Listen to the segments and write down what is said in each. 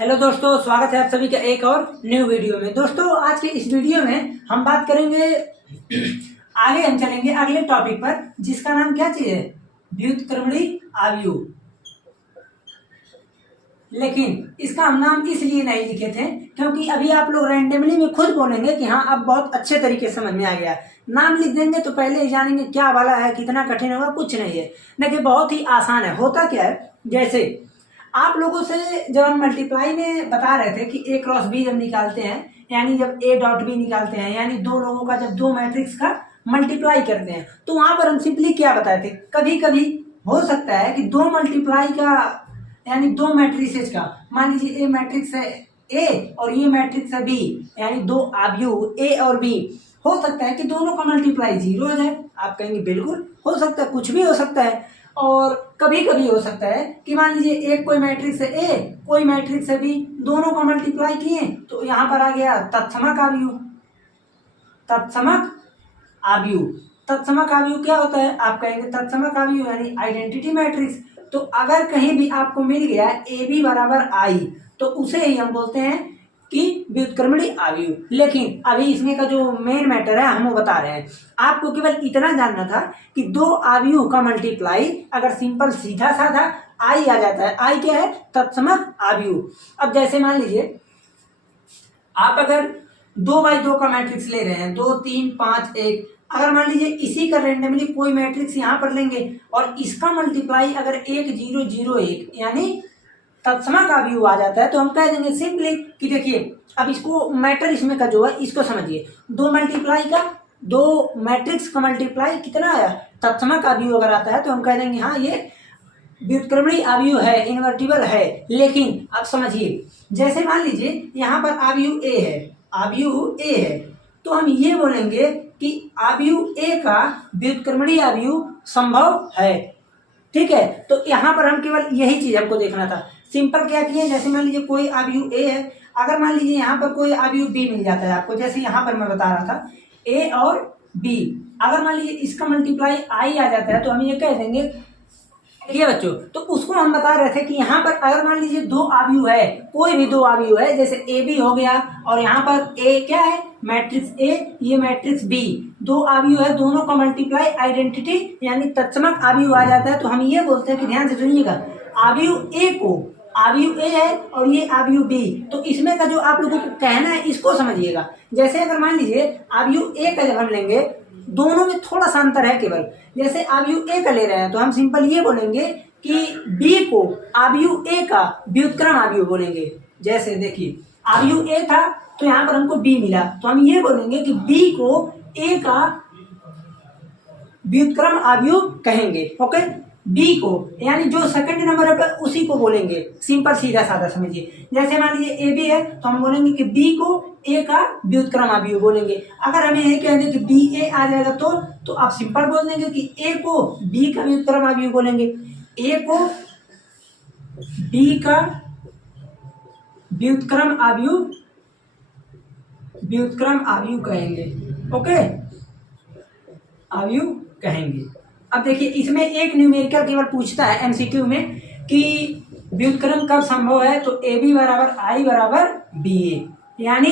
Hello दोस्तों, स्वागत है आप सभी का एक और न्यू वीडियो में। दोस्तों, आज के इस वीडियो में हम बात करेंगे, आगे हम चलेंगे अगले टॉपिक पर, जिसका नाम क्या चीज है, व्युत्क्रमणी अवयव। लेकिन इसका हम नाम इसलिए नहीं लिखे थे क्योंकि अभी आप लोग रैंडमली में खुद बोलेंगे कि हाँ अब बहुत अच्छे तरीके से समझ में आ गया। नाम लिख देंगे तो पहले ही जानेंगे क्या वाला है, कितना कठिन होगा, कुछ नहीं है। देखिए बहुत ही आसान है। होता क्या है, जैसे आप लोगों से जब हम मल्टीप्लाई में बता रहे थे कि ए क्रॉस बी जब निकालते हैं, यानी जब ए डॉट बी निकालते हैं, यानी दो लोगों का जब दो मैट्रिक्स का मल्टीप्लाई करते हैं, तो वहां पर हम सिंपली क्या बताए थे, कभी कभी हो सकता है कि दो मल्टीप्लाई का यानी दो मैट्रिसेज का, मान लीजिए ए मैट्रिक्स है ए और ये मैट्रिक्स है बी, यानी दो अवयव ए और बी, हो सकता है कि दोनों का मल्टीप्लाई 0 हो जाए। आप कहेंगे बिल्कुल हो सकता है, कुछ भी हो सकता है। और कभी कभी हो सकता है कि मान लीजिए एक कोई मैट्रिक्स है ए, कोई मैट्रिक्स है बी, दोनों का मल्टीप्लाई किए तो यहाँ पर आ गया तत्समक अवयव। तत्समक अवयव, तत्समक अवयव क्या होता है, आप कहेंगे तत्समक अवयव यानी आइडेंटिटी मैट्रिक्स। तो अगर कहीं भी आपको मिल गया ए बी बराबर आई, तो उसे ही हम बोलते हैं कि व्युत्क्रमणी अवयव। लेकिन अभी इसमें का जो मेन मैटर है हम वो बता रहे हैं। आपको केवल इतना जानना था कि दो अवयव का मल्टीप्लाई अगर सिंपल सीधा साधा आई आ जाता है, आई क्या है, तत्समक अवयव। अब जैसे मान लीजिए आप अगर 2x2 का मैट्रिक्स ले रहे हैं, 2 3 5 1, अगर मान लीजिए इसी का रेंडमली कोई मैट्रिक्स यहाँ पर लेंगे और इसका मल्टीप्लाई अगर 1 0 0 1 यानी तत्समक अवयव आ जाता है, तो हम कह देंगे सिंपली कि देखिए अब इसको मैटर इसमें का जो है इसको समझिए, दो मल्टीप्लाई का, दो मैट्रिक्स का मल्टीप्लाई कितना आया, तत्समक अवयव अगर आता है तो हम कह देंगे हाँ ये व्युत्क्रमणी अवयव है, इन्वर्टिबल है। लेकिन अब समझिए, जैसे मान लीजिए यहाँ पर अवयव ए है, अवयव ए है, तो हम ये बोलेंगे कि अवयव ए का व्युत्क्रमणी अवयव संभव है। ठीक है, तो यहाँ पर हम केवल यही चीज हमको देखना था। सिंपल क्या किए, जैसे मान लीजिए कोई अवयव ए है, अगर मान लीजिए यहाँ पर कोई अवयव बी मिल जाता है आपको, जैसे यहाँ पर मैं बता रहा था ए और बी, अगर मान लीजिए इसका मल्टीप्लाई आई आ जाता है तो हम ये कह देंगे, देखिए बच्चों, तो उसको हम बता रहे थे कि यहाँ पर अगर मान लीजिए दो अवयव है, कोई भी दो अवयव है, जैसे ए बी हो गया और यहाँ पर ए क्या है, मैट्रिक्स ए, ये मैट्रिक्स बी, दो अवयव है, दोनों का मल्टीप्लाई आइडेंटिटी यानी तत्समक अवयव आ जाता है, तो हम ये बोलते हैं कि ध्यान से सुनिएगा, अवयव ए को, अवयव ए है और ये अवयव बी, तो इसमें का जो आप लोगों को कहना है इसको समझिएगा। जैसे अगर मान लीजिए अवयव ए का जब हम लेंगे, दोनों में थोड़ा सा अंतर है केवल, जैसे अवयव ए का ले रहे हैं तो हम सिंपल ये बोलेंगे कि बी को अवयव ए का व्युत्क्रम अवयव बोलेंगे। जैसे देखिए अवयव ए था तो यहाँ पर हमको बी मिला, तो हम ये बोलेंगे कि बी को ए का व्युत्क्रम अवयव कहेंगे। ओके, बी को यानी जो सेकंड नंबर है उसी को बोलेंगे, सिंपल सीधा साधा समझिए। जैसे मान लीजिए ए बी है तो हम बोलेंगे कि बी को ए का व्युत्क्रम अवयव बोलेंगे। अगर हमें ये कह दें कि बी ए आ जाएगा तो आप सिंपल बोल देंगे कि ए को बी का व्युत्क्रम अवयव बोलेंगे, ए को बी का व्युत्क्रम अवयव कहेंगे। ओके, अवयव कहेंगे। अब देखिए इसमें एक न्यूमेरिकल केवल पूछता है एमसीक्यू में कि व्युत्क्रम कब संभव है, तो ए बी बराबर आई बराबर बी ए, यानी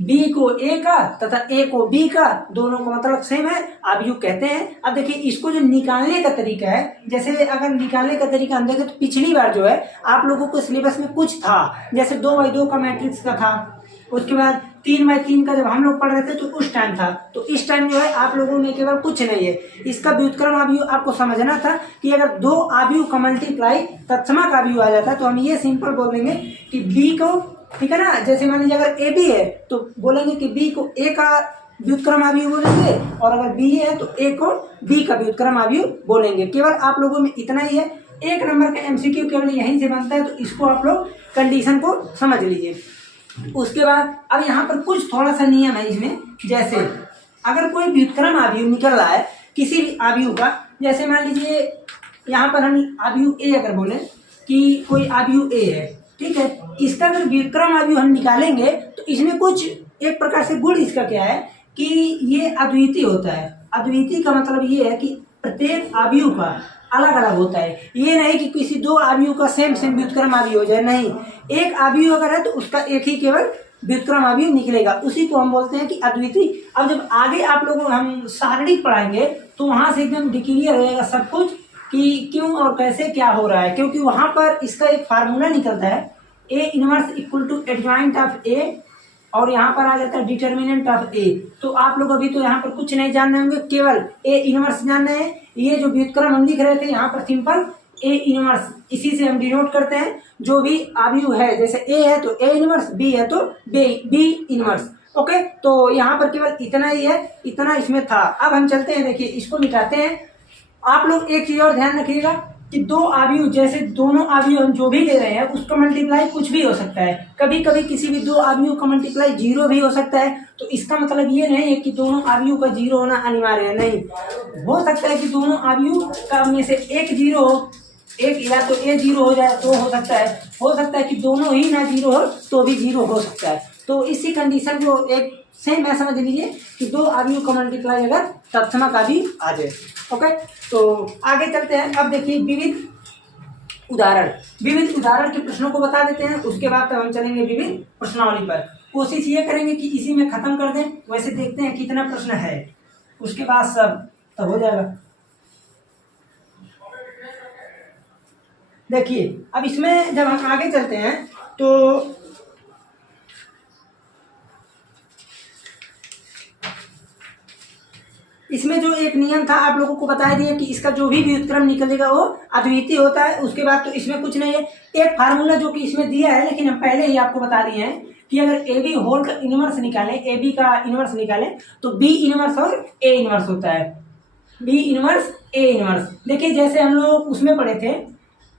बी को ए का तथा ए को बी का, दोनों का मतलब सेम है, अवयव कहते हैं। अब देखिए इसको जो निकालने का तरीका है, जैसे अगर निकालने का तरीका हम देखें तो पिछली बार जो है आप लोगों को सिलेबस में कुछ था, जैसे 2x2 का मैट्रिक्स का था, उसके बाद 3x3 का जब हम लोग पढ़ रहे थे तो उस टाइम था। तो इस टाइम जो है आप लोगों में केवल कुछ नहीं है, इसका व्युत्क्रम अवयव आपको समझना था कि अगर दो अवयव का मल्टीप्लाई तत्समक अवयव आ जाता है तो हम ये सिंपल बोल देंगे कि बी को, ठीक है ना, जैसे मान लीजिए अगर ए बी है तो बोलेंगे कि बी को ए का व्युत्क्रम अवयव बोलेंगे, और अगर बी है तो ए को बी का व्युत्क्रम अवयव बोलेंगे। केवल आप लोगों में इतना ही है, एक नंबर का एमसीक्यू केवल यहीं से बनता है, तो इसको आप लोग कंडीशन को समझ लीजिए। उसके बाद अब यहाँ पर कुछ थोड़ा सा नियम है इसमें, जैसे अगर कोई व्युत्क्रम अवयव निकल रहा है किसी भी अवयव का, जैसे मान लीजिए यहाँ पर हम अवयव ए अगर बोले कि कोई अवयव ए है, ठीक है, इसका अगर व्युत्क्रम अवयव हम निकालेंगे तो इसमें कुछ एक प्रकार से गुण इसका क्या है कि ये अद्वितीय होता है। अद्वितीय का मतलब ये है कि प्रत्येक अवयव का अलग अलग होता है। ये नहीं कि किसी दो अवयव का सेम व्युत्क्रम अवयव हो जाए, नहीं, एक अवयव अगर है तो उसका एक ही केवल व्युत्क्रम अवयव निकलेगा, उसी को हम बोलते हैं कि अद्वितीय। अब जब आगे आप लोगों हम सारणी पढ़ाएंगे तो वहां से एकदम क्लियर हो जाएगा सब कुछ कि क्यों और कैसे क्या हो रहा है, क्योंकि वहां पर इसका एक फार्मूला निकलता है, A inverse equal to adjoint of A, और यहाँ पर आ जाता है डिटर्मिनेंट ऑफ ए। तो आप लोग अभी तो यहाँ पर कुछ नहीं जान रहे होंगे, केवल ए इनवर्स जान रहे हैं। ये जो व्युत्क्रम हम लिख रहे थे यहाँ पर सिंपल ए इनवर्स, इसी से हम डिनोट करते हैं जो भी अवयव है, जैसे ए है तो ए इनवर्स, बी है तो बी इनवर्स। ओके, तो यहाँ पर केवल इतना ही है, इतना इसमें था। अब हम चलते हैं, देखिए इसको मिटाते हैं। आप लोग एक चीज और ध्यान रखिएगा कि दो अवयव, जैसे दोनों अवयव हम जो भी ले रहे हैं उसका मल्टीप्लाई कुछ भी हो सकता है, कभी कभी किसी भी दो अवयव का मल्टीप्लाई 0 भी हो सकता है। तो इसका मतलब ये नहीं है कि दोनों अवयव का 0 होना अनिवार्य है, नहीं, हो सकता है कि दोनों अवयव का में से एक 0 हो, एक या तो ए 0 हो जाए तो हो सकता है कि दोनों ही ना 0 हो तो भी 0 हो सकता है। तो इसी कंडीशन को एक सेम मैं समझ लीजिए कि दो अवयव का मल्टीप्लाई अगर तत्समक अवयव आ जाए। ओके, तो आगे चलते हैं। अब देखिए विविध उदाहरण के प्रश्नों को बता देते हैं, उसके बाद तब हम चलेंगे विविध प्रश्नावली पर। कोशिश ये करेंगे कि इसी में खत्म कर दें, वैसे देखते हैं कितना प्रश्न है, उसके बाद सब तब हो जाएगा। देखिए अब इसमें जब हम आगे चलते हैं तो इसमें जो एक नियम था आप लोगों को बता दिया कि इसका जो भी व्युत्क्रम निकलेगा वो अद्वितीय होता है। उसके बाद तो इसमें कुछ नहीं है, एक फार्मूला जो कि इसमें दिया है, लेकिन हम पहले ही आपको बता दिए हैं कि अगर ए बी होल का इनवर्स निकालें, ए बी का इनवर्स निकालें तो बी इनवर्स और ए इनवर्स होता है, बी इनवर्स ए इनवर्स। देखिए जैसे हम लोग उसमें पढ़े थे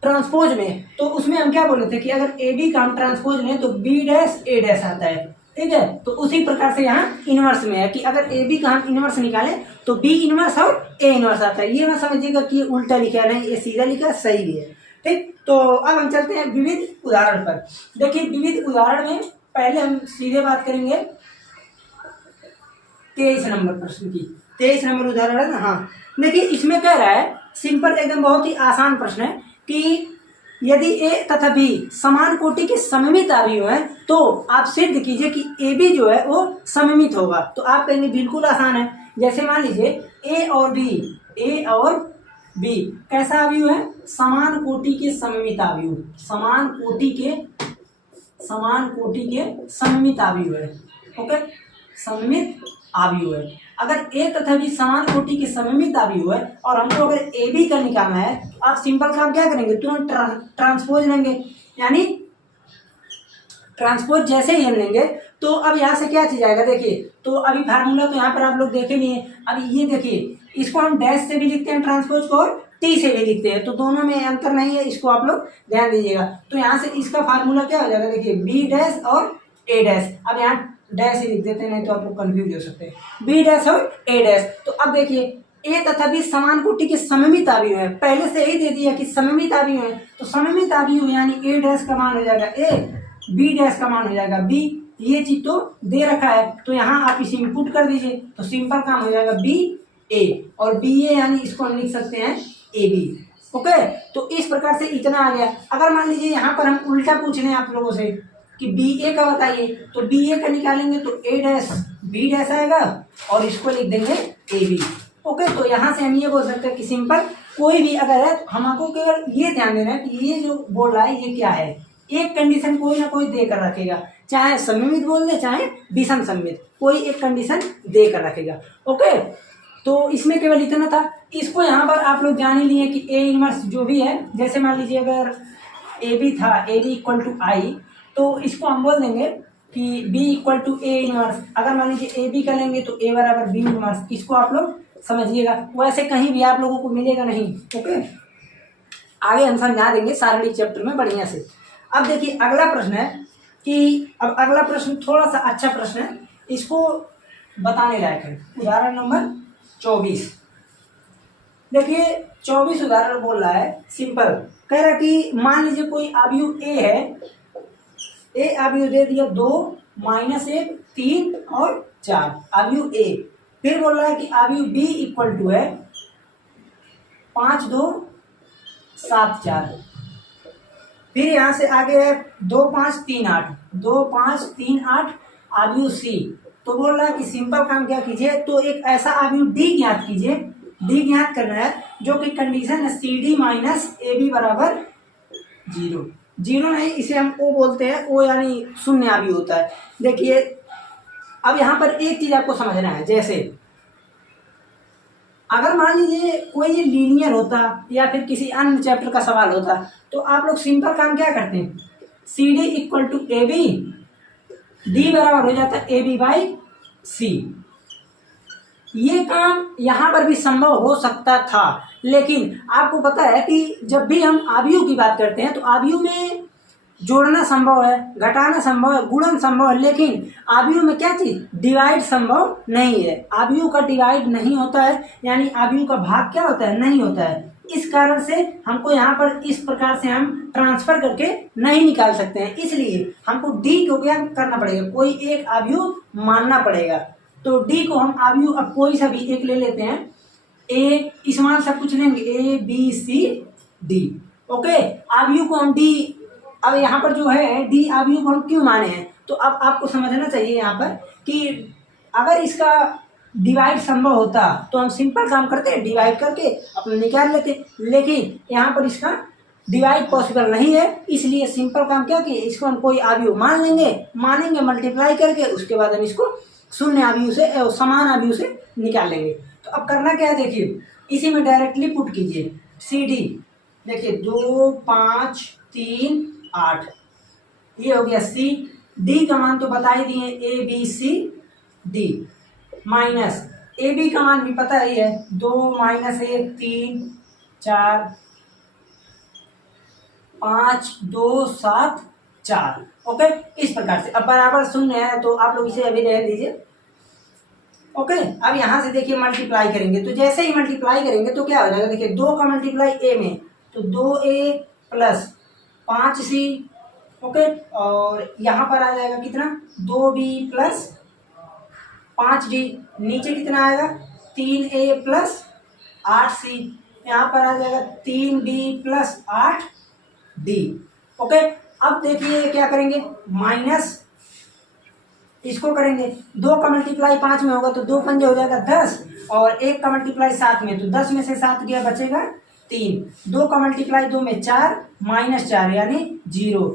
ट्रांसपोज में, तो उसमें हम क्या बोले थे कि अगर ए बी का हम ट्रांसपोज लें तो बी डैश ए डैश आता है, ठीक है। तो उसी प्रकार से यहाँ इनवर्स में है कि अगर ए बी का हम इनवर्स निकालें तो बी इनवर्स और ए इनवर्स आता है। ये मैं समझिएगा कि उल्टा लिखा नहीं, ये सीधा लिखा, सही भी है, ठीक। तो अब हम चलते हैं विविध उदाहरण पर। देखिए विविध उदाहरण में पहले हम सीधे बात करेंगे 23 नंबर प्रश्न की। 23 नंबर उदाहरण है ना, हाँ। देखिए इसमें कह रहा है, सिंपल एकदम बहुत ही आसान प्रश्न है कि यदि ए तथा बी समान कोटि के सममित अवयव हैं तो आप सिद्ध कीजिए कि ए बी जो है वो सममित होगा। तो आप कहेंगे बिल्कुल आसान है। जैसे मान लीजिए ए और बी कैसा अवयव है, समान कोटि के सममित अवयव, समान कोटि के सममित अवयव है। ओके, सममित अवयव है। अगर ए तथा बी समान कोटि के सममित अवयव है और हमको अगर ए बी का निकालना है तो आप सिंपल काम क्या करेंगे, तुरंत ट्रांसपोज लेंगे। यानी ट्रांसपोज जैसे ही हम लेंगे तो अब यहाँ से क्या चीज आएगा, देखिए तो अभी फार्मूला तो यहाँ पर आप लोग देखे नहीं है। अभी ये देखिए, इसको हम डैश से भी लिखते हैं ट्रांसपोज को और टी से भी लिखते हैं, तो दोनों में अंतर नहीं है, इसको आप लोग ध्यान दीजिएगा। तो यहाँ से इसका फार्मूला क्या हो जाएगा, देखिए बी डैश और ए डैश। अब यहाँ डैश ही लिख देते हैं, नहीं तो आप लोग कंफ्यूज हो सकते हैं, बी डैश और ए डैश। तो अब देखिए ए तथा बी समान कोटि के सममित अवयव है, पहले से ही दे दिया कि सममित अवयव है, तो सममित अवयव यानी ए डैश का मान हो जाएगा ए, बी डैश का मान हो जाएगा बी। ये चीज तो दे रखा है, तो यहाँ आप इसे इनपुट कर दीजिए तो सिंपल काम हो जाएगा बी ए, और बी ए यानी इसको हम लिख सकते हैं ए बी। ओके, तो इस प्रकार से इतना आ गया। अगर मान लीजिए यहाँ पर हम उल्टा पूछ रहे हैं आप लोगों से कि बी ए का बताइए, तो बी ए का निकालेंगे तो ए डैश बी डैश आएगा और इसको लिख देंगे ए बी। ओके, तो यहाँ से हम ये बोल सकते हैं कि सिंपल कोई भी अगर है तो हमको केवल ये ध्यान देना है कि ये जो बोल रहा है ये क्या है, एक कंडीशन कोई ना कोई देकर रखेगा, चाहे सममित बोल दे चाहे विषम सममित, कोई एक कंडीशन देकर रखेगा। ओके, तो इसमें केवल इतना था। इसको यहाँ पर आप लोग जान ही लिए कि ए इनवर्स जो भी है, जैसे मान लीजिए अगर ए बी था, A B equal to I, तो इसको हम बोल देंगे कि B equal to A inverse. अगर मान लीजिए ए बी का लेंगे तो ए बराबर बी इनवर्स, इसको आप लोग समझिएगा, वैसे कहीं भी आप लोगों को मिलेगा नहीं। ओके, आगे हम समझा देंगे सारणी चैप्टर में बढ़िया से। अब देखिए अगला प्रश्न है कि अब अगला प्रश्न थोड़ा सा अच्छा प्रश्न है, इसको बताने लायक है। उदाहरण नंबर 24। देखिए 24 उदाहरण बोल रहा है, सिंपल कह रहा है कि मान लीजिए कोई अवयव ए है, ए अवयव दे दिया 2, -1, 3 और 4 अवयव ए। फिर बोल रहा है कि अवयव बी इक्वल टू है 5, 2, 7 4। फिर यहाँ से आगे है 2 5 3 8, 2 5 3 8 आव्यूह सी। तो बोल रहा है कि सिंपल काम क्या कीजिए, तो एक ऐसा आव्यूह डी ज्ञात कीजिए, डी ज्ञात करना है जो कि कंडीशन है C D minus A B बराबर 0। 0 नहीं, इसे हम ओ बोलते हैं, ओ यानी शून्य आव्यूह होता है। देखिए अब यहाँ पर एक चीज आपको समझना है, जैसे अगर मान लीजिए कोई ये लीनियर होता या फिर किसी अन्य चैप्टर का सवाल होता, तो आप लोग सिंपल काम क्या करते हैं, C D equal to A B, D बराबर हो जाता है ए बी बाई सी। ये काम यहाँ पर भी संभव हो सकता था, लेकिन आपको पता है कि जब भी हम आव्यूह की बात करते हैं तो आव्यूह में जोड़ना संभव है, घटाना संभव है, गुणन संभव है, लेकिन आव्यूह में क्या चीज, डिवाइड संभव नहीं है। आव्यूह का डिवाइड नहीं होता है, यानी आव्यूह का भाग क्या होता है, नहीं होता है। इस कारण से हमको यहाँ पर इस प्रकार से हम ट्रांसफर करके नहीं निकाल सकते हैं, इसलिए हमको डी को क्या करना पड़ेगा, कोई एक आव्यूह मानना पड़ेगा। तो डी को हम आव्यूह अब कोई सा भी एक ले लेते हैं, ए इस मान सब कुछ लेंगे, A B C D. Okay, आव्यूह को हम डी, अब यहाँ पर जो है डी आव्यूह को हम क्यों माने हैं, तो अब आपको समझना चाहिए यहाँ पर कि अगर इसका डिवाइड संभव होता तो हम सिंपल काम करते, डिवाइड करके अपना निकाल लेते, लेकिन यहाँ पर इसका डिवाइड पॉसिबल नहीं है, इसलिए सिंपल काम क्या कि इसको हम कोई आव्यूह मान लेंगे, मानेंगे मल्टीप्लाई करके, उसके बाद हम इसको शून्य आव्यूह से समान आव्यूह से निकाल लेंगे। तो अब करना क्या है, देखिए इसी में डायरेक्टली पुट कीजिए सी डी, देखिए 2 5 3 8, ये हो गया सी। डी का मान तो बता ही दिए, A B C D, minus A B का मान भी पता ही है, 2 माइनस 1 3 4 5 2 7 4। ओके, इस प्रकार से अब बराबर शून्य है, तो आप लोग इसे अभी रह दीजिए। ओके, अब यहाँ से देखिए मल्टीप्लाई करेंगे, तो जैसे ही मल्टीप्लाई करेंगे तो क्या हो जाएगा, देखिए 2 का मल्टीप्लाई ए में, तो 2a प्लस 5c। ओके, और यहाँ पर आ जाएगा कितना, 2b प्लस 5d, नीचे कितना आएगा 3a प्लस 8c, यहाँ पर आ जाएगा 3b प्लस 8d। ओके, अब देखिए क्या करेंगे, माइनस इसको करेंगे, 2 का मल्टीप्लाई 5 में होगा तो 2 पंजे हो जाएगा 10, और 1 का मल्टीप्लाई 7 में, तो 10 में से 7 गया बचेगा 3, 2 का मल्टीप्लाई 2 में 4 माइनस 4 यानी 0,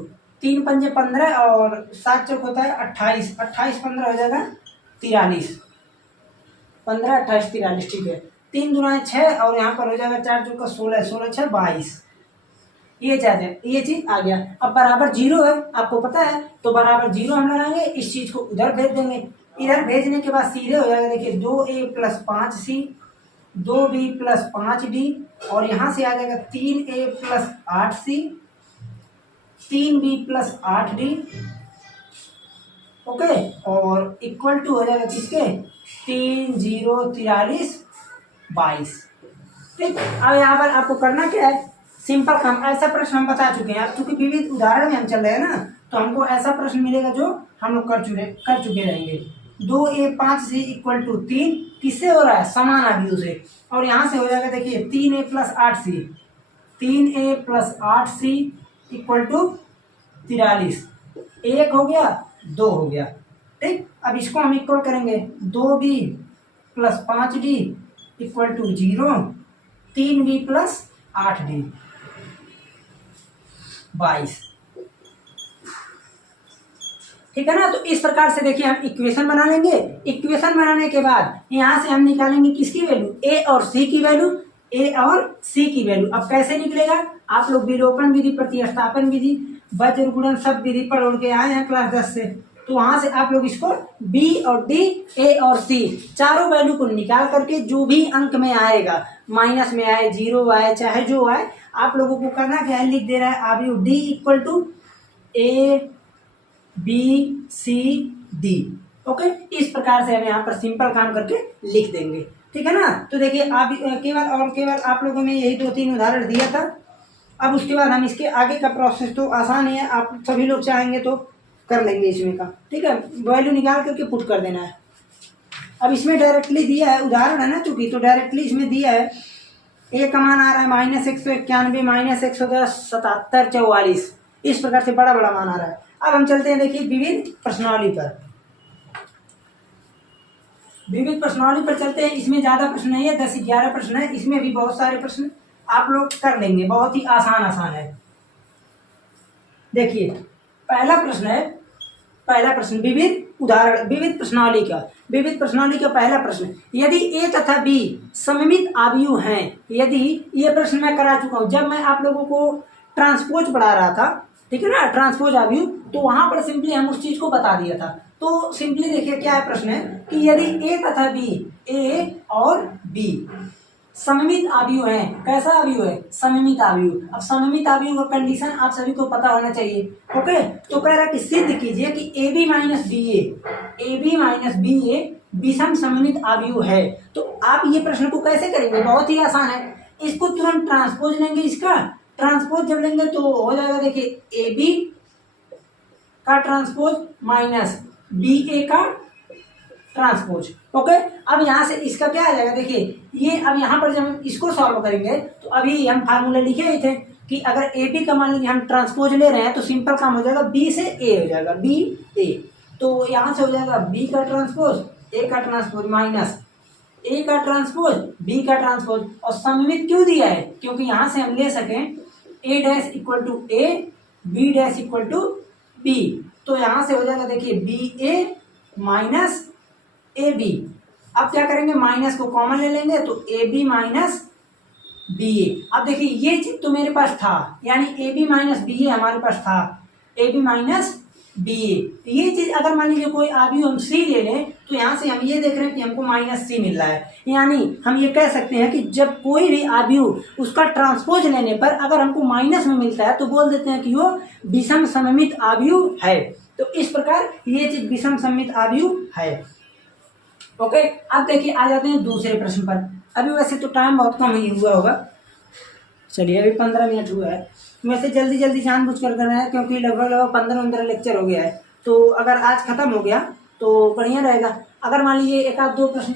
3 पंजे 15 और 7 चौक होता है 28, 28 15 हो जाएगा 43, 15 28 43, ठीक है। 3 दूना 6 और यहाँ पर हो जाएगा 4 चौक 16, 16 6 22, ये ये चीज आ गया। अब बराबर 0 है, आपको पता है, तो बराबर 0 हम लगाएंगे, इस चीज को उधर भेज देंगे, इधर भेजने के बाद सीधे हो जाएगा, देखिए 2a plus 5c, 2b plus 5d, और यहाँ से आ जाएगा 3a plus 8c, 3b plus 8d। Okay, और इक्वल टू हो जाएगा किसके, 3 0 43 22। ठीक, अब यहाँ पर आपको करना क्या है, सिंपल काम, ऐसा प्रश्न हम बता चुके हैं, अब चूंकि विविध उदाहरण में हम चल रहे हैं ना, तो हमको ऐसा प्रश्न मिलेगा जो हम लोग कर चुके रहेंगे। 2a 5c इक्वल टू 3 किससे हो रहा है, समान आव्यूह से, और यहाँ से हो जाएगा देखिए 3a plus 8c, 3a plus 8c equal to 43, 1 हो गया 2 हो गया। ठीक, अब इसको हम इक्वल करेंगे, 2b plus 5d equal to 0, 3b plus 8d 22। ठीक है ना, तो इस प्रकार से देखिए हम इक्वेशन बना लेंगे, इक्वेशन बनाने के बाद यहाँ से हम निकालेंगे किसकी वैल्यू, ए और सी की वैल्यू, ए और सी की वैल्यू। अब कैसे निकलेगा, आप लोग विलोपन विधि, प्रतिस्थापन विधि, वज्र गुणन सब विधि पढ़ के आए हैं क्लास 10 से, तो वहां से आप लोग इसको बी और डी, ए और सी चारों वैल्यू को निकाल करके जो भी अंक में आएगा, माइनस में आए, 0 आए, चाहे जो आए, आप लोगों को करना क्या है, लिख दे रहा है आव्यूह D equal to A B C D. Okay, इस प्रकार से हम यहाँ पर सिंपल काम करके लिख देंगे। ठीक है ना, तो देखिए आप केवल आप लोगों ने यही 2-3 उदाहरण दिया था। अब उसके बाद हम इसके आगे का प्रोसेस तो आसान ही है, आप सभी लोग चाहेंगे तो कर लेंगे इसमें का। ठीक है, वैल्यू निकाल करके पुट कर देना है। अब इसमें डायरेक्टली दिया है, उदाहरण है ना चूंकि, तो डायरेक्टली इसमें दिया है ए का मान आ रहा है -191 -110 77 44, इस प्रकार से बड़ा बड़ा मान आ रहा है। अब हम चलते हैं देखिए विविध प्रश्नावली पर। विविध प्रश्नावली पर चलते हैं। इसमें ज्यादा प्रश्न नहीं है, 10-11 प्रश्न है। इसमें भी बहुत सारे प्रश्न आप लोग कर लेंगे, बहुत ही आसान है। देखिए पहला प्रश्न विविध उदाहरण, विविध प्रश्नावली का पहला प्रश्न, यदि ए तथा बी सममित आव्यूह हैं, यदि, ये प्रश्न मैं करा चुका हूं जब मैं आप लोगों को ट्रांसपोज पढ़ा रहा था, ठीक है ना, ट्रांसपोज आव्यूह, तो वहां पर सिंपली हम उस चीज को बता दिया था। तो सिंपली देखिए क्या है प्रश्न है कि यदि ए तथा बी, ए और बी सममित आव्यूह है। कैसा आव्यूह है? सममित आव्यूह। अब सममित आव्यूह का कंडीशन आप सभी को पता होना चाहिए। ओके, तो कह रहा है कि सिद्ध कीजिए कि ए बी माइनस बी ए विषम सममित आव्यूह है। तो आप ये प्रश्न को कैसे करेंगे? बहुत ही आसान है। इसको तुरंत ट्रांसपोज लेंगे, इसका ट्रांसपोज जब लेंगे तो हो जाएगा, देखिए ए बी का ट्रांसपोज माइनस बी ए का ट्रांसपोज। ओके, अब यहाँ से इसका क्या आ जाएगा, देखिए ये अब यहाँ पर जब हम इसको सॉल्व करेंगे तो अभी हम फार्मूला लिखे ही थे कि अगर ए बी का मान लीजिए हम ट्रांसपोज ले रहे हैं तो सिंपल काम हो जाएगा, बी से ए हो जाएगा, बी ए, तो यहाँ से हो जाएगा बी का ट्रांसपोज ए का ट्रांसपोज माइनस ए का ट्रांसपोज बी का ट्रांसपोज। और सममित क्यों दिया है? क्योंकि यहाँ से हम ले सकें A dash equal to A, B dash equal to B, तो यहाँ से हो जाएगा देखिए B A minus A B. अब क्या करेंगे, माइनस को कॉमन ले लेंगे तो A B minus B A. अब देखिए ये चीज तो मेरे पास था, यानी A B minus B A हमारे पास था, A B minus B A. ये चीज अगर मान लीजिए कोई आव्यूह हम सी ले लें तो यहाँ से हम ये देख रहे हैं कि हमको माइनस सी मिल रहा है। यानी हम ये कह सकते हैं कि जब कोई भी आव्यूह उसका ट्रांसपोज लेने पर अगर हमको माइनस में मिलता है तो बोल देते हैं कि वो विषम सममित आव्यूह है। तो इस प्रकार ये चीज विषम सममित आव्यूह है। ओके, अब देखिए आ जाते हैं दूसरे प्रश्न पर। अभी वैसे तो टाइम बहुत कम ही हुआ होगा, चलिए अभी 15 मिनट हुआ है। वैसे जल्दी जल्दी जानबूझ कर रहे हैं क्योंकि लगभग 15 लेक्चर हो गया है, तो अगर आज खत्म हो गया तो बढ़िया रहेगा। अगर मान लीजिए एक आध दो प्रश्न,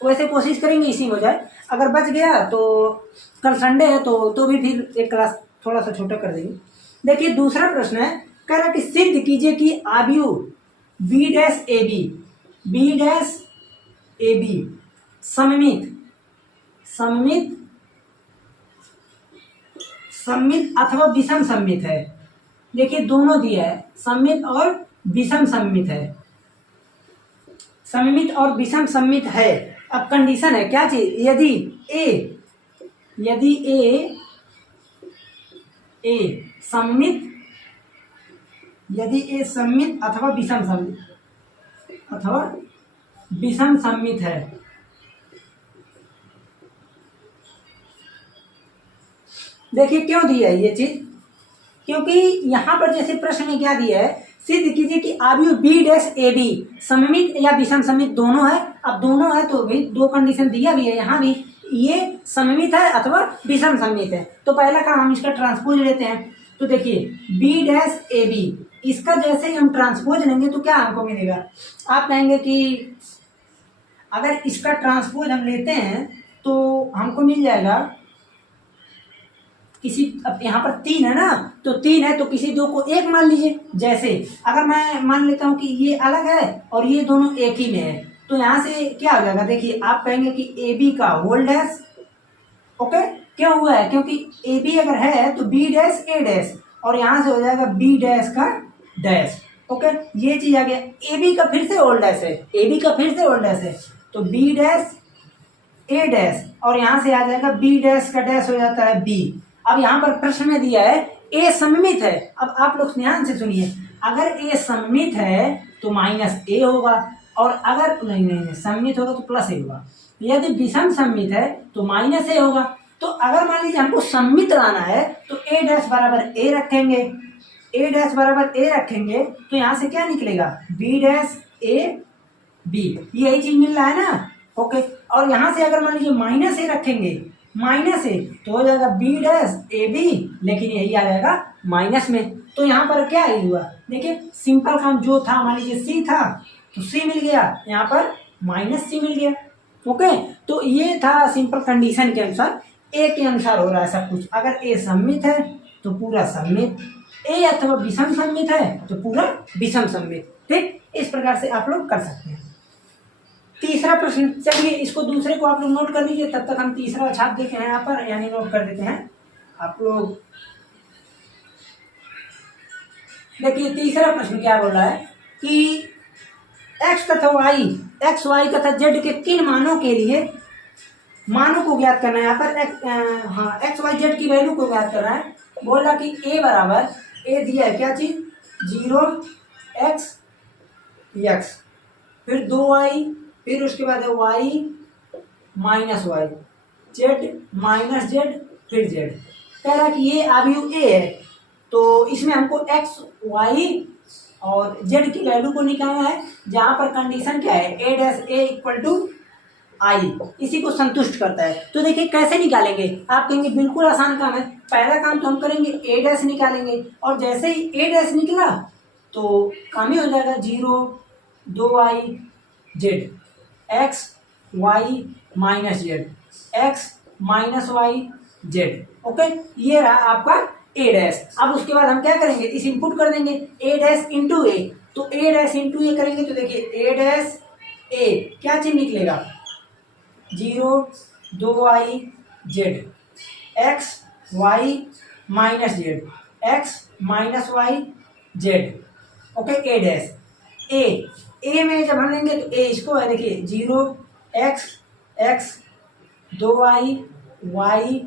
वैसे कोशिश करेंगे इसी में हो जाए, अगर बच गया तो कल संडे है तो भी फिर एक क्लास थोड़ा सा छोटा कर देंगे। देखिए दूसरा प्रश्न है, कह रहा है कि सिद्ध कीजिए कि आव्यूह बी डैश ए बी सममित अथवा विषम सममित है। देखिए दोनों दिया है, सममित और विषम सममित है, सममित और विषम सममित है। अब कंडीशन है क्या चीज, यदि ए सममित अथवा विषम सममित है। देखिए क्यों दिया है ये चीज, क्योंकि यहाँ पर जैसे प्रश्न में क्या दिया है, सिद्ध कीजिए कि आव्यूह बी डैश ए बी सममित या विषम सममित दोनों है। अब दोनों है तो भी दो कंडीशन दिया भी है, यहाँ भी ये सममित है अथवा विषम सममित है। तो पहला काम हम इसका ट्रांसपोज लेते हैं। तो देखिए बी डैश ए बी, इसका जैसे ही हम ट्रांसपोज लेंगे तो क्या हमको मिलेगा, आप कहेंगे कि अगर इसका ट्रांसपोज हम लेते हैं तो हमको मिल जाएगा किसी, अब यहाँ पर 3 है ना, तो 3 है तो किसी दो को एक मान लीजिए। जैसे अगर मैं मान लेता हूँ कि ये अलग है और ये दोनों एक ही में है, तो यहाँ से क्या हो जाएगा, देखिए आप कहेंगे कि ए बी का होल डैश। ओके, क्यों हुआ है, क्योंकि ए बी अगर है तो बी डैश ए डैश, और यहाँ से हो जाएगा बी डैश का डैश। ओके, ये चीज आ गया। ए बी का फिर से होल डैश है, तो बी डैश ए डैश, और यहाँ से आ जाएगा बी डैश का डैश हो जाता है बी। अब यहाँ पर प्रश्न में दिया है ए सममित है। अब आप लोग ध्यान से सुनिए, अगर ए सममित है तो माइनस ए होगा, और अगर नहीं सममित होगा तो प्लस ए होगा। यदि विषम सममित है तो माइनस ए होगा। तो अगर मान लीजिए हमको सममित लाना है तो ए डैश बराबर ए रखेंगे, तो यहाँ से क्या निकलेगा, बी डैश ए बी, यही चीज मिल रहा है ना। ओके, और यहाँ से अगर मान लीजिए माइनस ए रखेंगे, तो हो जाएगा बी डैश ए बी, लेकिन यही आ जाएगा माइनस में। तो यहाँ पर क्या ही हुआ, देखिए सिंपल काम जो था, मान लीजिए सी था तो सी मिल गया, यहाँ पर माइनस सी मिल गया। ओके, तो ये था सिंपल कंडीशन के अनुसार ए के अनुसार हो रहा है सब कुछ। अगर ए सममित है तो पूरा सममित, ए अथवा विषम सममित है तो पूरा विषम सममित। ठीक, इस प्रकार से आप लोग कर सकते हैं। तीसरा प्रश्न, चलिए इसको दूसरे को आप लोग नोट कर लीजिए, तब तक हम तीसरा छाप देते हैं यहाँ पर, यानी नोट कर देते हैं आप लोग। देखिए तीसरा प्रश्न क्या बोल रहा है कि x तथा y, x y तथा z के किन मानों के लिए मानों को ज्ञात करना है। यहाँ पर एक्स वाई जेड की वैल्यू को ज्ञात करना है। बोल रहा कि a बराबर, a दिया है क्या चीज, 0x x, फिर 2y, फिर उसके बाद है y minus y, z minus z, फिर z। कह रहा कि ये अवयव a है, तो इसमें हमको x y और z की वैल्यू को निकालना है, जहां पर कंडीशन क्या है, a dash a equal to I, इसी को संतुष्ट करता है। तो देखिए कैसे निकालेंगे, आप कहेंगे बिल्कुल आसान काम है। पहला काम तो हम करेंगे a डैश निकालेंगे, और जैसे ही a डैश निकला तो काम ही हो जाएगा 0 2y z x y minus z, x minus y z. Okay, ये रहा आपका a डैश। अब उसके बाद हम क्या करेंगे, इस इनपुट कर देंगे a डैश इंटू ए, तो a डैश इंटू ए करेंगे तो देखिए a डैश a क्या चीज निकलेगा, 0 2y z x y minus z, x minus y z. Okay, a dash a में जब हम लेंगे तो a इसको है, देखिए 0x x 2y y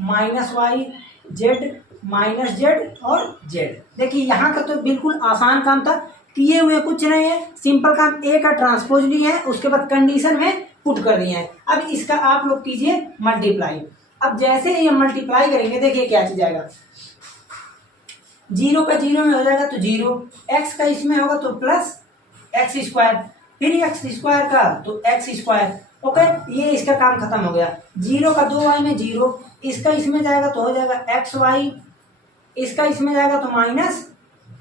minus y z minus z और जेड। देखिए यहाँ का तो बिल्कुल आसान काम था, किए हुए कुछ नहीं है, सिंपल काम ए का ट्रांसपोज लिए है, उसके बाद कंडीशन में पुट कर दिए हैं। अब इसका आप लोग कीजिए मल्टीप्लाई। अब जैसे ही हम मल्टीप्लाई करेंगे देखिए क्या चीज आएगा, 0 का 0 में हो जाएगा तो 0, x का इसमें होगा तो प्लस एक्स स्क्वायर, फिर एक्स स्क्वायर का तो एक्स स्क्वायर। ओके, ये इसका काम खत्म हो गया। 0 का 2y में 0, इसका इसमें जाएगा तो हो जाएगा एक्स वाई, इसका इसमें जाएगा तो माइनस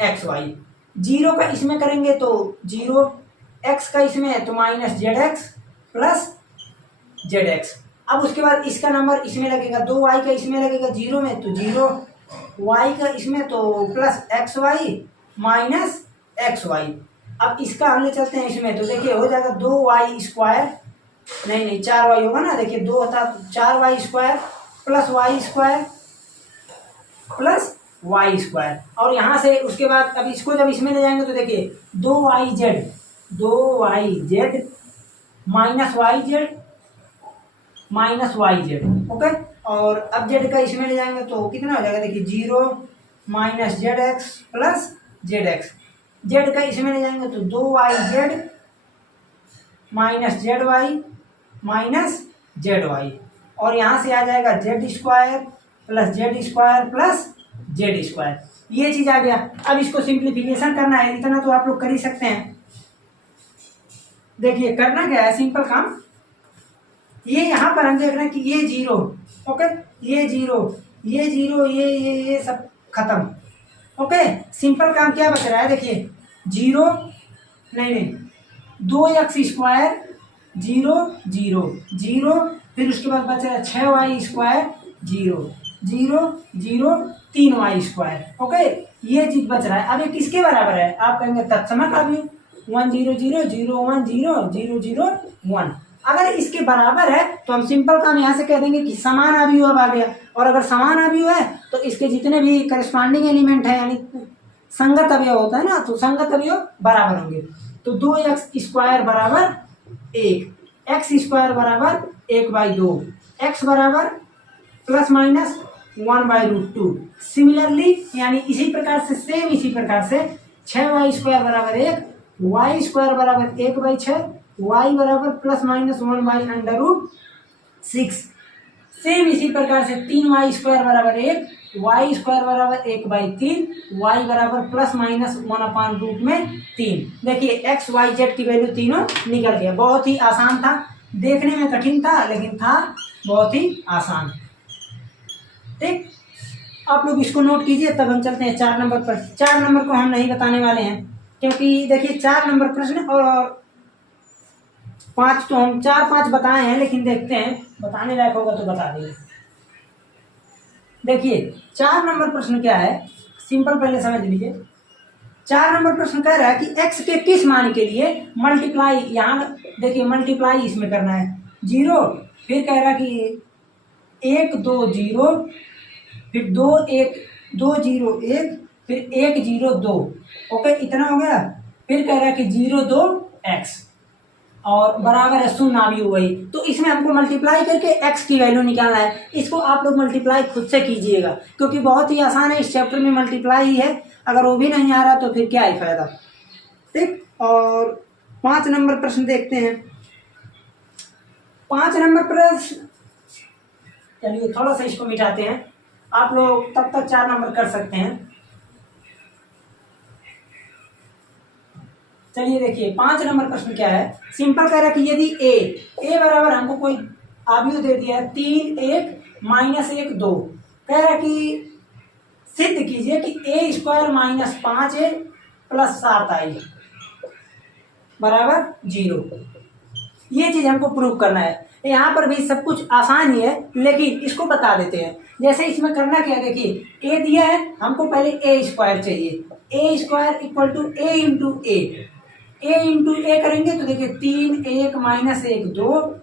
एक्स वाई। 0 का इसमें करेंगे तो 0, x का इसमें है तो minus z x plus z x. अब उसके बाद इसका नंबर इसमें लगेगा, 2y का इसमें लगेगा 0 में तो 0, y का इसमें तो plus x y minus x y. अब इसका हम ले चलते हैं इसमें, तो देखिए हो जाएगा 2y स्क्वायर, नहीं 4y होगा ना, देखिए 2 होता तो 4y square plus y square plus y square. और यहाँ से उसके बाद अब इसको जब इसमें ले जाएंगे तो देखिए 2y z minus y z minus y z. Okay, और अब जेड का इसमें ले जाएंगे तो कितना हो जाएगा, देखिए 0 minus z x plus z x. Z का इसमें ले जाएंगे तो 2y z minus z y minus z y, और यहाँ से आ जाएगा z square plus z square plus z square. ये चीज आ गया। अब इसको सिंप्लीफिकेशन करना है, इतना तो आप लोग कर ही सकते हैं। देखिए करना क्या है, सिंपल काम, ये यहाँ पर हम देख रहे हैं कि ये 0, ओके, ये 0 ये सब खत्म। ओके, सिंपल काम क्या बच रहा है, देखिए 0 नहीं 2x स्क्वायर 0 0 0, फिर उसके बाद बच रहा है 6y square 0 0 0 3y square. Okay, ये चीज बच रहा है। अब ये किसके बराबर है, आप कहेंगे तत्समक अवयव 1 0 0 0 1 0 0 0 1। अगर इसके बराबर है तो हम सिंपल काम यहाँ से कह देंगे कि समान अवयव अब आ गया, और अगर समान अवयव है तो इसके जितने भी करस्पॉन्डिंग एलिमेंट है यानी संगत अवयव होता है ना, तो संगत अवयव बराबर होंगे। तो 2x स्क्वायर बराबर 1, एक्स स्क्वायर बराबर 1/2, x बराबर प्लस माइनस 1/√2। सिमिलरली यानी इसी प्रकार से सेम इसी प्रकार से 6y स्क्वायर बराबर 1, y स्क्वायर बराबर 1/6, y बराबर प्लस माइनस 1/√6। सेम इसी प्रकार से 3y स्क्वायर बराबर 1, y स्क्वायर बराबर 1/3, y बराबर प्लस माइनस 1/√3। देखिए x y z की वैल्यू तीनों निकल गया। बहुत ही आसान था, देखने में कठिन था लेकिन था बहुत ही आसान। ठीक, आप लोग इसको नोट कीजिए, तब हम चलते हैं 4 नंबर पर। 4 नंबर को हम नहीं बताने वाले हैं, क्योंकि देखिए 4 नंबर प्रश्न और 5 तो हम 4 5 बताए हैं, लेकिन देखते हैं बताने लायक होगा तो बता देंगे। देखिए 4 नंबर प्रश्न क्या है, सिंपल पहले समझ लीजिए। 4 नंबर प्रश्न कह रहा है कि x के किस मान के लिए मल्टीप्लाई, यहाँ देखिए मल्टीप्लाई इसमें करना है 0, फिर कह रहा है कि 1 2 0, फिर 2 1 2 0 1, फिर 1 0 2, ओके इतना हो गया। फिर कह रहा है कि 0 2 x और बराबर है 0 भी हो गई। तो इसमें हमको मल्टीप्लाई करके x की वैल्यू निकालना है। इसको आप लोग मल्टीप्लाई खुद से कीजिएगा क्योंकि बहुत ही आसान है, इस चैप्टर में मल्टीप्लाई ही है। अगर वो भी नहीं आ रहा तो फिर क्या ही फायदा। ठीक, और 5 नंबर प्रश्न देखते हैं। 5 नंबर प्रश्न, चलिए थोड़ा सा इसको मिटाते हैं, आप लोग तब तक 4 नंबर कर सकते हैं। चलिए देखिए 5 नंबर प्रश्न क्या है, सिंपल कह रहा है कि यदि ए बराबर हमको कोई आव्यूह दे दिया है 3 1 -1 2, कह रहा है कि सिद्ध कीजिए कि a स्क्वायर -5a + 7i बराबर 0। ये चीज हमको प्रूव करना है। यहाँ पर भी सब कुछ आसान ही है लेकिन इसको बता देते हैं। जैसे इसमें करना क्या, देखिए a दिया है, हमको पहले a स्क्वायर चाहिए। a square equal to a into a करेंगे तो देखिए 3 1 -1 2,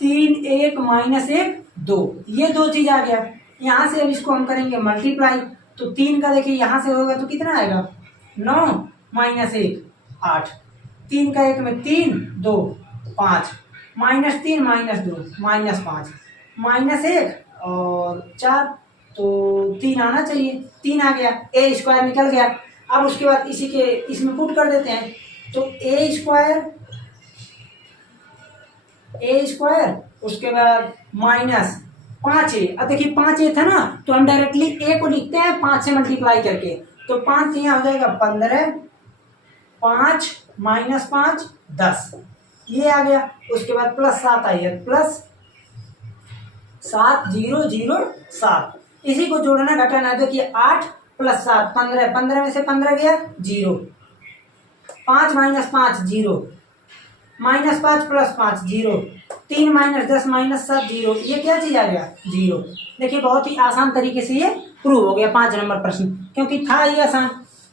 3 1 -1 2, ये 2 चीज आ गया। यहाँ से अब इसको हम करेंगे मल्टीप्लाई, तो 3 का देखिए यहाँ से होगा तो कितना आएगा 9 -1 8, 3 का 1 में 3 2 5, -3 -2 -5 -1 और 4, तो 3 आना चाहिए, 3 आ गया, a स्क्वायर निकल गया। अब उसके बाद इसी के इसमें पुट कर देते हैं, तो a स्क्वायर उसके बाद -5a। अब देखिए 5a था ना, तो हम डायरेक्टली a को लिखते हैं 5 से मल्टीप्लाई करके, तो 5 यहाँ हो जाएगा 15, 5 -5 10, ये आ गया। उसके बाद +7 आई है, +7 0 0 7, इसी को जोड़ना घटाना है। देखिए 8 + 7 15, 15 में से 15 गया 0, 5 -5 0, -5 + 5 0, 3 -10 -7 0, ये क्या चीज आ गया 0। देखिए बहुत ही आसान तरीके से ये प्रूव हो गया 5 नंबर प्रश्न, क्योंकि था ही आसान।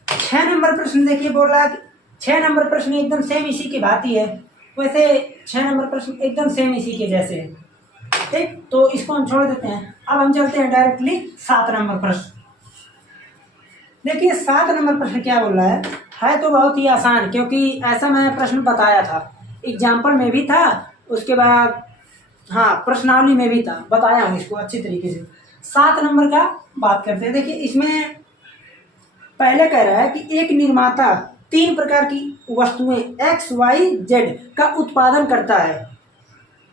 6 नंबर प्रश्न देखिए बोल रहा है, 6 नंबर प्रश्न एकदम सेम इसी की भांति है, वैसे 6 नंबर प्रश्न एकदम सेम इसी के जैसे है। ठीक, तो इसको हम छोड़ देते हैं। अब हम चलते हैं डायरेक्टली 7 नंबर प्रश्न। देखिए 7 नंबर प्रश्न क्या बोल रहा है तो बहुत ही आसान, क्योंकि ऐसा मैं प्रश्न बताया था, एग्जाम्पल में भी था, उसके बाद हाँ प्रश्नावली में भी था, बताया हूँ इसको अच्छी तरीके से। 7 नंबर का बात करते हैं। देखिए इसमें पहले कह रहा है कि एक निर्माता 3 प्रकार की वस्तुएं x y z का उत्पादन करता है,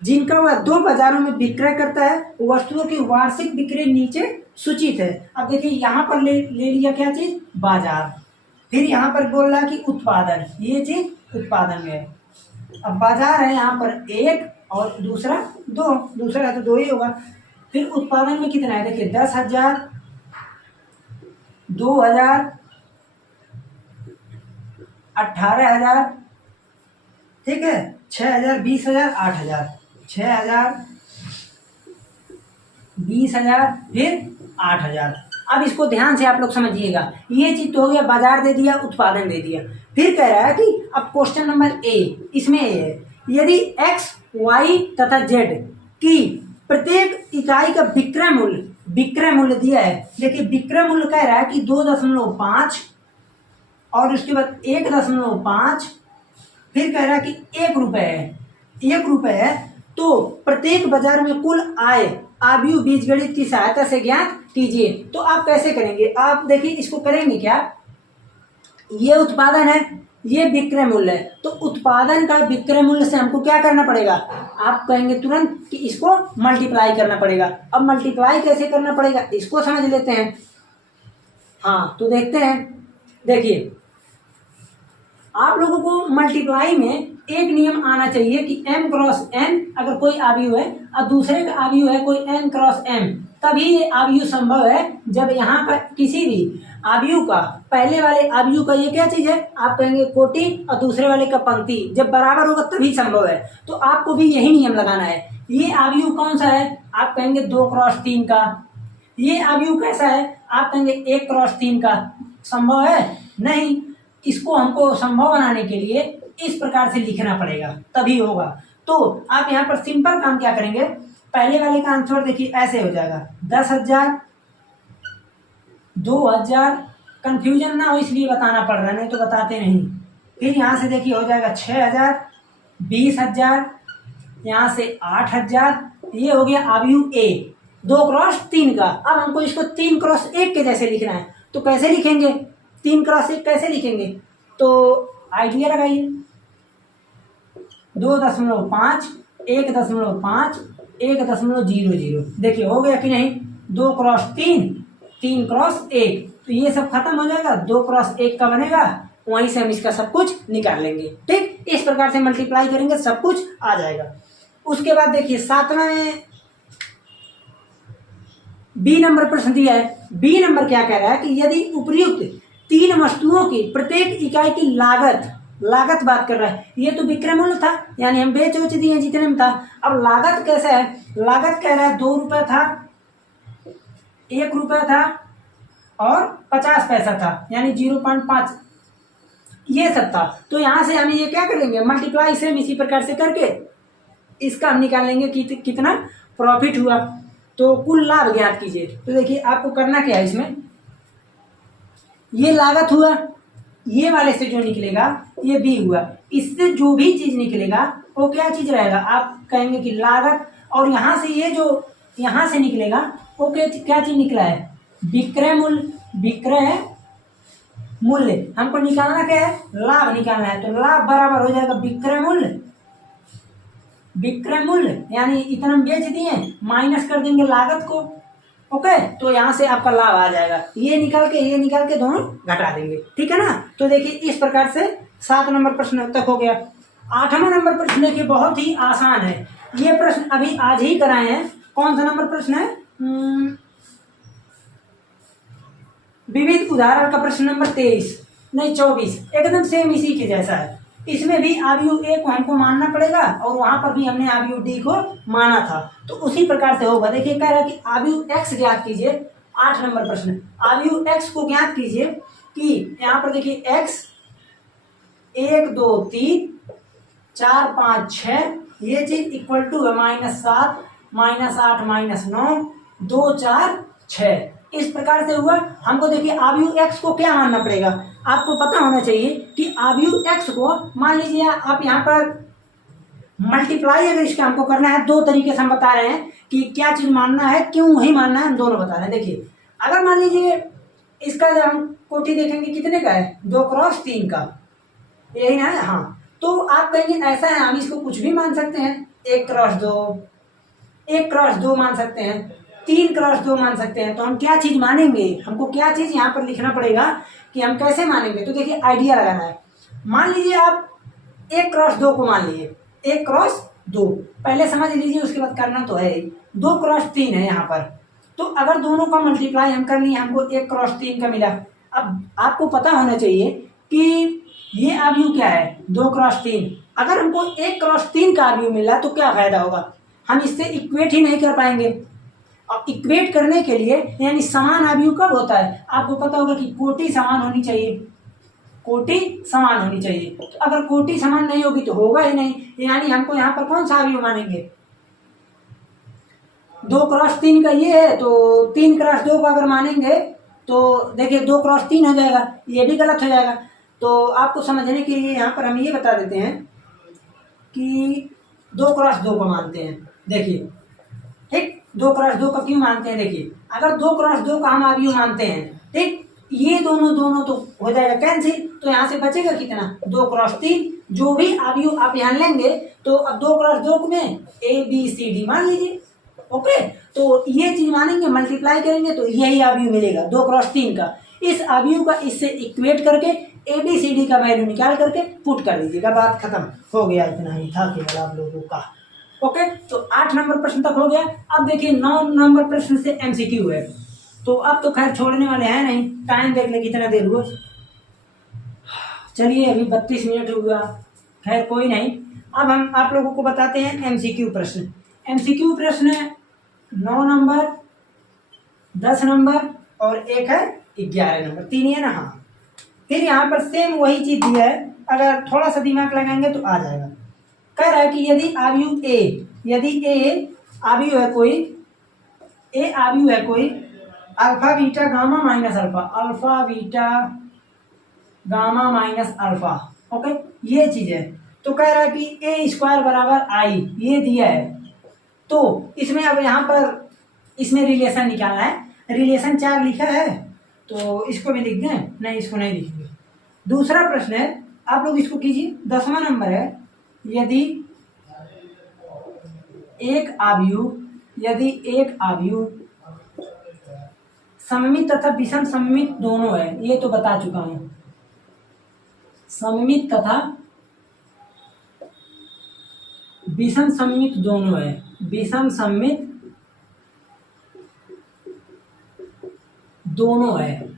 जिनका वह 2 बाजारों में विक्रय करता है। वस्तुओं की वार्षिक बिक्री नीचे सूचित है। अब देखिए यहाँ पर ले लिया क्या चीज, बाजार, फिर यहाँ पर बोल रहा है कि उत्पादन, ये चीज उत्पादन में है। अब बाजार है यहाँ पर 1 और दूसरा 2, दूसरा है तो 2 ही होगा। फिर उत्पादन में कितना है, देखिए 10,000 2,000 18,000, ठीक है, 6,000 20,000 8,000, 6,000 20,000 फिर 8,000। अब इसको ध्यान से आप लोग समझिएगा, ये चीज तो हो गया, बाजार दे दिया, उत्पादन दे दिया। फिर कह रहा है कि अब क्वेश्चन नंबर ए, इसमें ए है, यदि x y तथा z की प्रत्येक इकाई का विक्रय मूल्य दिया है। देखिए विक्रय मूल्य कह रहा है कि 2.5 और उसके बाद 1.5, फिर कह रहा है कि 1 रुपए है, 1 रुपए है, तो प्रत्येक बाजार में कुल आय आव्यूह बीजगणित की सहायता से ज्ञात कीजिए। तो आप कैसे करेंगे, आप देखिए इसको करेंगे क्या, ये उत्पादन है, ये विक्रय मूल्य है, तो उत्पादन का विक्रय मूल्य से हमको क्या करना पड़ेगा, आप कहेंगे तुरंत कि इसको मल्टीप्लाई करना पड़ेगा। अब मल्टीप्लाई कैसे करना पड़ेगा इसको समझ लेते हैं। हाँ तो देखते हैं, देखिए आप लोगों को मल्टीप्लाई में एक नियम आना चाहिए कि m क्रॉस n अगर कोई आव्यूह है और दूसरे का आव्यूह है कोई n क्रॉस m, तभी ये आव्यूह संभव है। जब यहाँ पर किसी भी आव्यूह का पहले वाले आव्यूह का ये क्या चीज है, आप कहेंगे कोटि और दूसरे वाले का पंक्ति, जब बराबर होगा तभी संभव है। तो आपको भी यही नियम लगाना है ये अवयव कौन सा है? आप कहेंगे 2x3 का। ये अवयव कैसा है? आप कहेंगे 1x3 का। संभव है? नहीं। इसको हमको संभव बनाने के लिए इस प्रकार से लिखना पड़ेगा, तभी होगा। तो आप यहाँ पर सिंपल काम क्या करेंगे, पहले वाले का आंसर देखिए ऐसे हो जाएगा 10,000, 2,000। कंफ्यूजन ना हो इसलिए बताना पड़ रहा है, नहीं तो बताते नहीं। फिर यहाँ से देखिए हो जाएगा 6,000, 20,000, यहाँ से 8,000। ये हो गया अवयव ए 2x3 का। अब हमको इसको 3x1 के जैसे लिखना है, तो कैसे लिखेंगे? 3x1 कैसे लिखेंगे? तो आइडिया लगाइए, 2.5, 1.5, 1.00। देखिए हो गया कि नहीं? 2x3, 3x1, तो ये सब खत्म हो जाएगा, 2x1 का बनेगा। वहीं से हम इसका सब कुछ निकाल लेंगे। ठीक, इस प्रकार से मल्टीप्लाई करेंगे, सब कुछ आ जाएगा। उसके बाद देखिए 7वें में बी नंबर प्रश्न दिया है। बी नंबर क्या कह रहा है कि यदि उपर्युक्त 3 वस्तुओं की प्रत्येक इकाई की लागत बात कर रहा है। ये तो विक्रय मूल्य था, यानी हम बेच उच दिए जितने में था। अब लागत कैसा है? लागत कह रहा है 2 रुपये था, 1 रुपया था और 50 पैसा था, यानी 0.5 ये सब था। तो यहाँ से हम ये क्या करेंगे, मल्टीप्लाई सेम इसी प्रकार से करके इसका हम निकाल लेंगे कि कितना प्रॉफिट हुआ। तो कुल लाभ ज्ञात कीजिए। तो देखिए आपको करना क्या है, इसमें ये लागत हुआ, ये वाले से जो निकलेगा ये बी हुआ, इससे जो भी चीज निकलेगा वो क्या चीज रहेगा? आप कहेंगे कि लागत। और यहाँ से ये जो यहाँ से निकलेगा वो क्या चीज निकला है? विक्रय मूल्य। विक्रय मूल्य हमको निकालना क्या है? लाभ निकालना है। तो लाभ बराबर हो जाएगा विक्रय मूल्य। विक्रय मूल्य यानी इतना हम बेच दिए, माइनस कर देंगे लागत को। ओके, तो यहाँ से आपका लाभ आ जाएगा। ये निकाल के दोनों घटा देंगे। ठीक है ना? तो देखिए इस प्रकार से 7 नंबर प्रश्न तक हो गया। 8वां नंबर प्रश्न देखिए बहुत ही आसान है। ये प्रश्न अभी आज ही कराए हैं। कौन सा नंबर प्रश्न है? विविध उदाहरण का प्रश्न नंबर 23 नहीं 24, एकदम सेम इसी के जैसा है। इसमें भी अवयव ए को हमको मानना पड़ेगा और वहां पर भी हमने अवयव डी को माना था, तो उसी प्रकार से होगा। देखिए कह रहा है कि अवयव एक्स ज्ञात कीजिए। 8 नंबर प्रश्न, अवयव एक्स को ज्ञात कीजिए कि यहाँ पर देखिए एक्स 1, 2, 3, 4, 5, 6 ये चीज इक्वल टू है -7, -8, -9, 2, 4, 6 इस प्रकार से हुआ। हमको देखिए अवयव एक्स को क्या मानना पड़ेगा, आपको पता होना चाहिए कि अवयव एक्स को मान लीजिए आप यहाँ पर मल्टीप्लाई अगर इसका हमको करना है, 2 तरीके से हम बता रहे हैं कि क्या चीज मानना है, क्यों वही मानना है, हम दोनों बता रहे हैं। देखिए अगर मान लीजिए इसका जब हम कोटि देखेंगे कितने का है, 2x3 का, यही ना है? हाँ, तो आप कहेंगे ऐसा है, हम इसको कुछ भी मान सकते हैं, 1x2, 1x2 मान सकते हैं, 3x2 मान सकते हैं। तो हम क्या चीज मानेंगे, हमको क्या चीज यहाँ पर लिखना पड़ेगा कि हम कैसे मानेंगे। तो देखिए आइडिया लगाना है। मान लीजिए आप 1x2 को मान लीजिए, 1x2 पहले समझ लीजिए, उसके बाद करना तो है। 2x3 है यहाँ पर, तो अगर दोनों का मल्टीप्लाई हम कर लिए, हमको 1x3 का मिला। अब आपको पता होना चाहिए कि ये अवयव क्या है, 2x3। अगर हमको 1x3 का अवयव मिला तो क्या फायदा होगा, हम इससे इक्वेट ही नहीं कर पाएंगे। अब इक्वेट करने के लिए यानी समान अवयव कब होता है, आपको पता होगा कि कोटि समान होनी चाहिए, कोटि समान होनी चाहिए। तो अगर कोटि समान नहीं होगी तो होगा ही नहीं, यानी हमको यहाँ पर कौन सा अवयव मानेंगे, 2x3 का ये है, तो 3x2 का अगर मानेंगे तो देखिए 2x3 हो जाएगा, ये भी गलत हो जाएगा। तो आपको समझने के लिए यहाँ पर हम ये बता देते हैं कि 2x2 को मानते हैं। देखिए ठीक, 2x2 का क्यों मानते हैं, देखिए अगर 2x2 का हम अवयव मानते हैं, ठीक, ये दोनों तो हो जाएगा कैंसिल, तो यहाँ से बचेगा कितना, 2x3। जो भी अवयव आप यहाँ लेंगे तो अब 2x2 में ABCD मान लीजिए। ओके, तो ये चीज मानेंगे, मल्टीप्लाई करेंगे तो यही अवयव मिलेगा 2x3 का। इस अवयव का इससे इक्वेट करके ABCD का वैल्यू निकाल करके पुट कर दीजिएगा, बात खत्म हो गया। इतना ही था केवल आप लोगों का। ओके, तो 8 नंबर प्रश्न तक हो गया। अब देखिए 9 नंबर प्रश्न से MCQ है, तो अब तो खैर छोड़ने वाले हैं नहीं। टाइम देख ले कितना देर हुआ, चलिए अभी 32 मिनट हुआ, खैर कोई नहीं। अब हम आप लोगों को बताते हैं MCQ प्रश्न। MCQ प्रश्न 9 नंबर, 10 नंबर और एक है 11 नंबर, 3 ही है ना। हाँ, फिर यहाँ पर सेम वही चीज दी है, अगर थोड़ा सा दिमाग लगाएंगे तो आ जाएगा। कह रहा है कि यदि आव्यूह ए, यदि ए आव्यूह है कोई, ए आव्यूह है कोई alpha beta gamma minus alpha, alpha beta gamma minus alpha, okay, ये चीज है। तो कह रहा है कि ए स्क्वायर बराबर आई, ये दिया है। तो इसमें अब यहाँ पर इसमें रिलेशन निकालना है, रिलेशन 4 लिखा है, तो इसको भी लिख दें, नहीं इसको नहीं लिखेंगे। दूसरा प्रश्न है, आप लोग इसको कीजिए, 10वां नंबर है, यदि एक आव्यूह सममित तथा विषम सममित दोनों है, ये तो बता चुका हूं, सममित तथा विषम सममित दोनों है, विषम सममित दोनों है,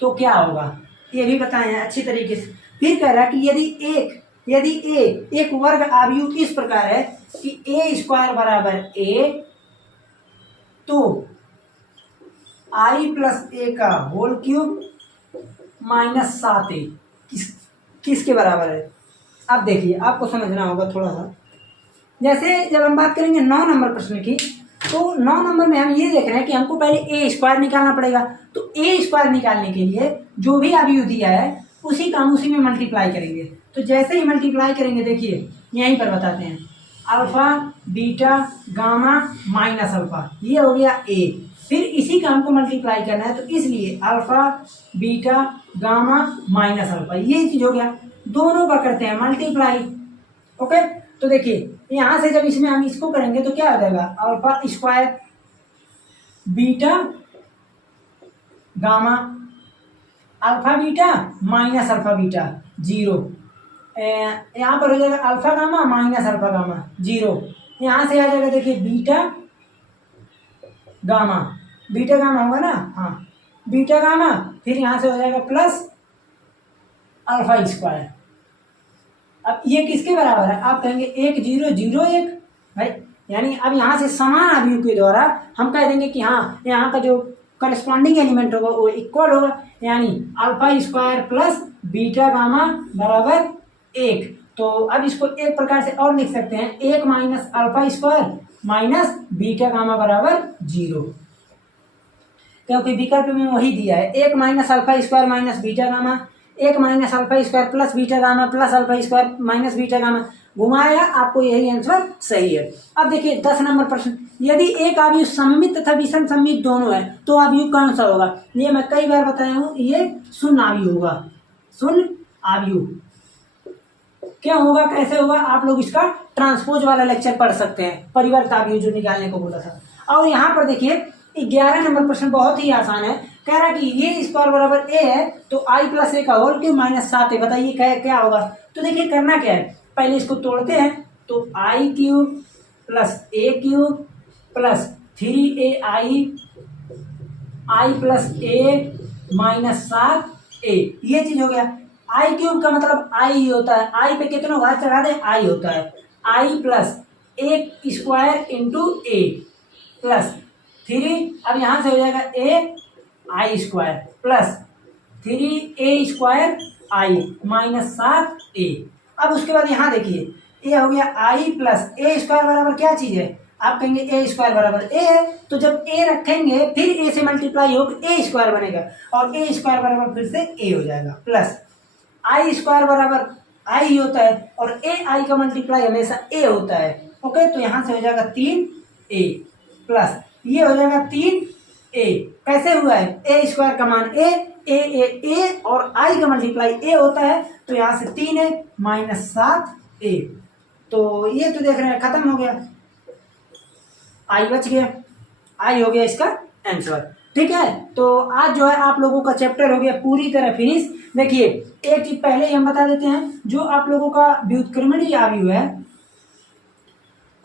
तो क्या होगा ये भी बताएं अच्छी तरीके से। फिर कह रहा है कि यदि एक वर्ग आव्यूह इस प्रकार है कि ए स्क्वायर बराबर ए, तो आई प्लस ए का होल क्यूब माइनस 7a किसके बराबर है। अब देखिए, आपको समझना होगा थोड़ा सा, जैसे जब हम बात करेंगे 9 नंबर प्रश्न की, तो 9 नंबर में हम ये देख रहे हैं कि हमको पहले ए स्क्वायर निकालना पड़ेगा। तो ए स्क्वायर निकालने के लिए जो भी आव्यूह दिया है उसी का हम उसी में मल्टीप्लाई करेंगे। तो जैसे ही मल्टीप्लाई करेंगे, देखिए यहीं पर बताते हैं, alpha beta gamma minus alpha, ये हो गया ए। फिर इसी का हमको मल्टीप्लाई करना है, तो इसलिए alpha beta gamma minus alpha, ये चीज हो गया। दोनों का करते हैं मल्टीप्लाई, ओके। तो देखिए यहां से जब इसमें हम इसको करेंगे तो क्या आ जाएगा, alpha square beta gamma, alpha beta minus alpha beta 0, यहाँ पर हो जाएगा alpha gamma minus alpha gamma 0। यहाँ से आ जाएगा, देखिए बीटा गामा, बीटा गामा होगा ना, हाँ बीटा गामा, फिर यहाँ से हो जाएगा प्लस अल्फा स्क्वायर। अब ये किसके बराबर है, आप कहेंगे 1 0 0 1 भाई, यानी अब यहाँ से समान आव्यूह के द्वारा हम कह देंगे कि हाँ यहाँ का जो करस्पॉन्डिंग एलिमेंट होगा वो इक्वल होगा, यानी alpha square plus beta gamma बराबर 1। तो अब इसको एक प्रकार से और लिख सकते हैं, 1 minus alpha square minus beta gamma बराबर 0, क्योंकि विकल्प में वही दिया है, 1 minus alpha square minus beta gamma, 1 minus alpha square plus beta gamma plus alpha square minus beta gamma, घुमाया, आपको यही आंसर सही है। अब देखिए 10 नंबर प्रश्न, यदि एक आव्यूह सममित तथा विषम सममित दोनों है, तो आव्यूह कौन सा होगा। ये मैं कई बार बताया हूं, ये शून्य आव्यूह होगा, शून्य आव्यूह। क्या होगा, कैसे होगा, आप लोग इसका ट्रांसपोज वाला लेक्चर पढ़ सकते हैं, परिवर्त आव्यूह जो निकालने को बोला था। और यहाँ पर देखिए 11 नंबर प्रश्न बहुत ही आसान है, कह रहा है कि ये स्क्वायर बराबर ए है, तो आई प्लस ए का होल क्यूब माइनस 7 है, बताइए क्या होगा। तो देखिए करना क्या है, पहले इसको तोड़ते हैं, तो आई क्यूब प्लस ए क्यूब प्लस 3a आई प्लस ए माइनस 7a, ये चीज हो गया। आई क्यूब का मतलब आई ही होता है, आई पे कितनों घात चढ़ा दे आई होता है, आई प्लस ए स्क्वायर इंटू ए प्लस 3, अब यहां से हो जाएगा ए आई स्क्वायर प्लस 3a स्क्वायर आई माइनस 7a। अब उसके बाद यहाँ देखिए, ए हो गया आई प्लस ए स्क्वायर बराबर क्या चीज है, आप कहेंगे ए स्क्वायर बराबर ए है, तो जब ए रखेंगे फिर ए से मल्टीप्लाई होकर ए स्क्वायर बनेगा, और ए स्क्वायर बराबर फिर से ए हो जाएगा, प्लस आई स्क्वायर बराबर आई ही होता है, और ए आई का मल्टीप्लाई हमेशा ए होता है, ओके। तो यहाँ से हो जाएगा 3a प्लस ये हो जाएगा 3a, कैसे हुआ है, ए स्क्वायर का मान ए और आई का मल्टीप्लाई ए होता है, तो यहाँ से 3a माइनस 7a, तो ये तो देख रहे हैं खत्म हो गया, आई बच गया, आई हो गया इसका आंसर, ठीक है। तो आज जो है आप लोगों का चैप्टर हो गया पूरी तरह फिनिश। देखिए एक चीज पहले ही हम बता देते हैं, जो आप लोगों का व्युत्क्रमणीय आव्यूह है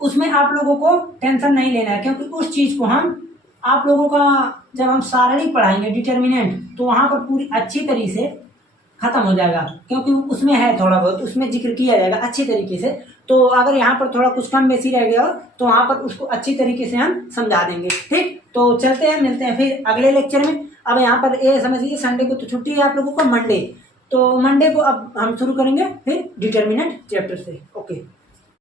उसमें आप लोगों को टेंशन नहीं लेना है, क्योंकि उस चीज को हम आप लोगों का जब हम सारणी पढ़ाएंगे डिटर्मिनेंट, तो वहां पर पूरी अच्छी तरीके से खत्म हो जाएगा, क्योंकि उसमें है थोड़ा बहुत, उसमें जिक्र किया जाएगा अच्छी तरीके से। तो अगर यहाँ पर थोड़ा कुछ कम बेसी रह गया हो तो वहाँ पर उसको अच्छी तरीके से हम समझा देंगे। ठीक, तो चलते हैं, मिलते हैं फिर अगले लेक्चर में। अब यहाँ पर ये समझिए संडे को तो छुट्टी है आप लोगों को, मंडे, तो मंडे को अब हम शुरू करेंगे फिर डिटर्मिनेंट चैप्टर से। ओके।